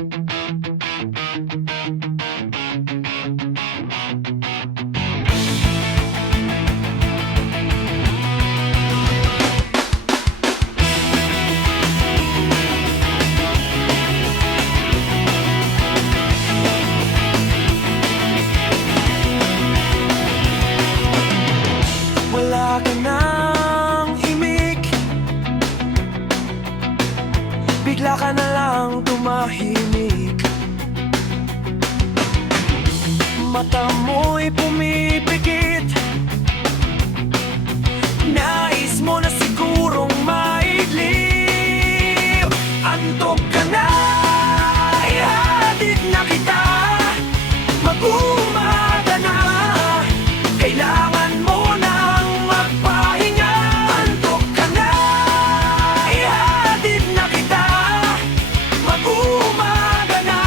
Wala ka nang himik, bigla ka na lang tumahimik. Mata mo'y pumipikit, nais mo na sigurong maidlip. Antok ka na, ihatid na kita, mag-umaga na, kailangan mo nang magpahinga. Antok ka na, ihatid na kita, mag-umaga na,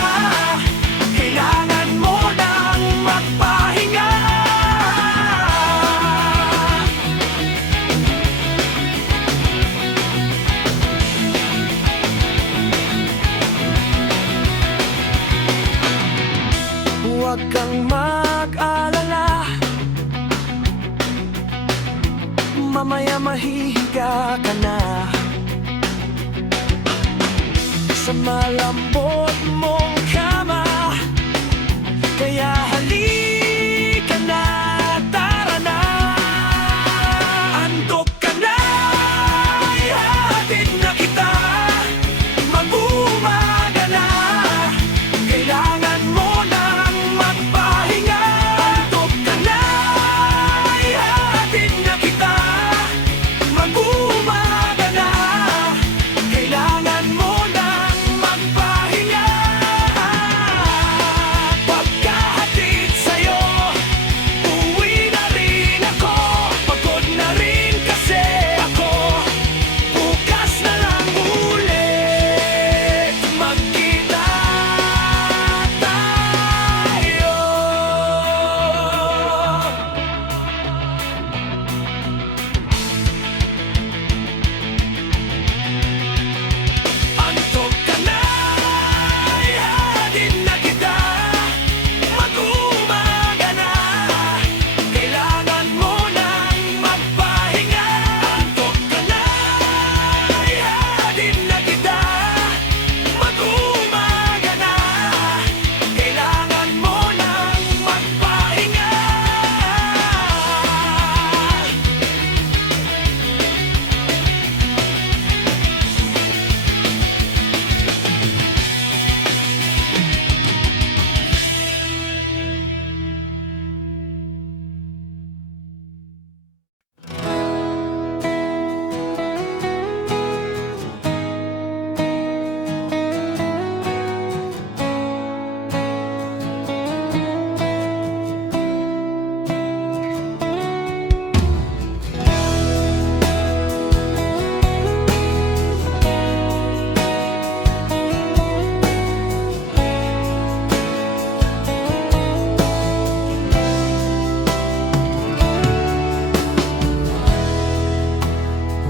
kailangan mo nang magpahinga. Huwag kang mag-alala, mamaya mahihiga ka na sa malambot mong kama. Kaya halika na, tara na. Antok ka na, ihatid na kita, mag-umaga na, kailangan mo nang magpahinga. Antok ka na, ihatid na kita, mag-umaga na, kailangan mo nang magpahinga. Pagkahatid sa'yo, uwi na rin ako. Pagod na rin kasi ako, bukas na lang ulit magkita tayo. Antok ka na, ihatid na kita, mag-umaga na, kailangan mo nang magpahinga. Antok ka na, ihatid na kita, mag-umaga na, kailangan mo nang magpahinga.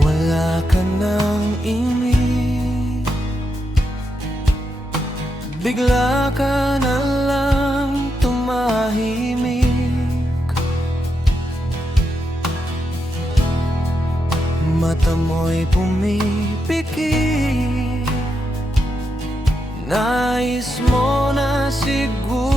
Wala ka nang imig, bigla ka na lang tumahimik. Mata mo'y pumipikit, nais mo na siguro